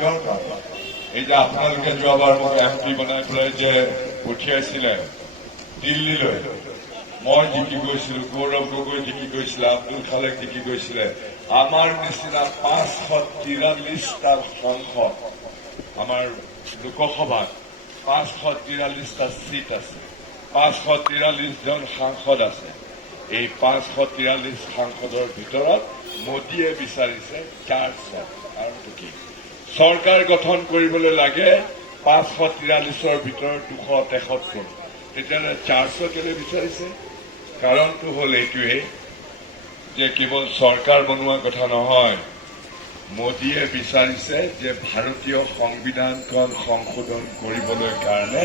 কিহৰ কাৰণে এই যে আপোনালোকে যোৱাবাৰ মোক MP বনাই পেলাই যে পঠিয়াইছিলে দিল্লীলৈ, মই জিকি গৈছিলো, গৌৰৱ গগৈ জিকি গৈছিলে, আব্দুল খালেক জিকি গৈছিলে। আমাৰ নিচিনা 543টা সাংসদ, আমাৰ লোকসভাত 543টা চিট আছে, 543 জন সাংসদ আছে। এই 543 সাংসদৰ ভিতৰত মোদীয়ে বিচাৰিছে 400। কাৰণটো কি? চৰকাৰ গঠন কৰিবলৈ লাগে 543ৰ ভিতৰত 273, তেতিয়াহ'লে 400 কেলে বিচাৰিছে? কাৰণটো হ'ল এইটোৱে যে কেৱল চৰকাৰ বনোৱা কথা নহয়, মোদীয়ে বিচাৰিছে যে ভাৰতীয় সংবিধানখন সংশোধন কৰিবলৈ কাৰণে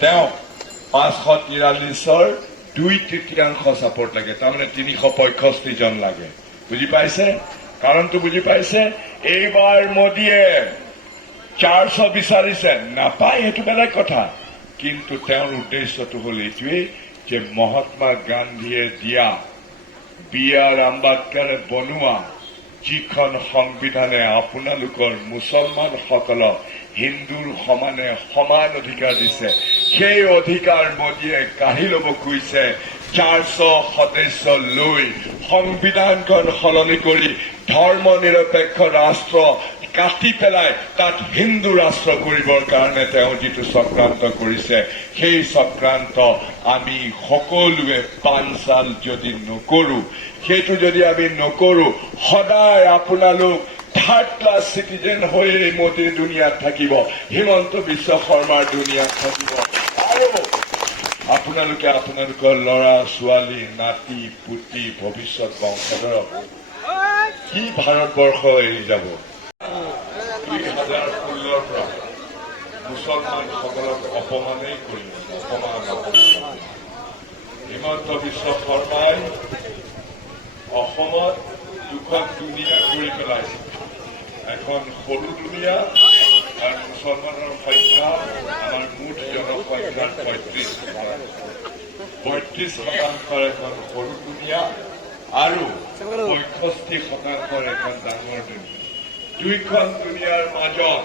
তেওঁ 543ৰ 2/3 ছাপোৰ্ট লাগে, তাৰমানে 365 জন লাগে। বুজি পাইছে? কাৰণটো বুজি পাইছে? এইবাৰ মোদীয়ে 400 বিচাৰিছে, নাপায় সেইটো বেলেগ কথা, কিন্তু তেওঁৰ উদ্দেশ্যটো হ'ল এইটোৱেই যে মহাত্মা গান্ধীয়ে দিয়া, B.R. আম্বেদকাৰে বনোৱা যিখন সংবিধানে আপোনালোকৰ মুছলমানসকলক হিন্দুৰ সমানে সমান অধিকাৰ দিছে, সেই অধিকাৰ মোদীয়ে কাঢ়ি ল'ব খুজিছে। 400 সদস্য লৈ সংবিধানখন সলনি কৰি ধৰ্ম নিৰপেক্ষ ৰাষ্ট্ৰ কাটি পেলাই তাত হিন্দু ৰাষ্ট্ৰ কৰিবৰ কাৰণে তেওঁ যিটো চক্ৰান্ত কৰিছে, সেই চক্ৰান্ত আমি সকলোৱে পাঞ্চাল যদি নকৰো, সেইটো যদি আমি নকৰো, সদায় আপোনালোক থাৰ্ড ক্লাছ চিটিজেন হৈ মোদীৰ দুনিয়াত থাকিব, হিমন্ত বিশ্ব শৰ্মাৰ দুনিয়াত থাকিব, আৰু আপোনালোকে আপোনালোকৰ ল'ৰা ছোৱালী, নাতি পুতি, ভৱিষ্যত বংশধৰক কি ভাৰতবৰ্ষ এৰি যাব? 2016ৰ পৰা মুছলমানসকলক অপমানেই কৰি অপমান। হিমন্ত বিশ্ব শৰ্মাই অসমত দুখন দুনিয়া কৰি পেলাইছে, এখন সৰু দুনিয়া আৰু মুছলমানৰ সংখ্যা আমাৰ মুঠ জনসংখ্যাৰ 35% এখন সৰু দুনিয়া আৰু 65% এখন ডাঙৰ দুনিয়া। দুইখন দুনিয়াৰ মাজত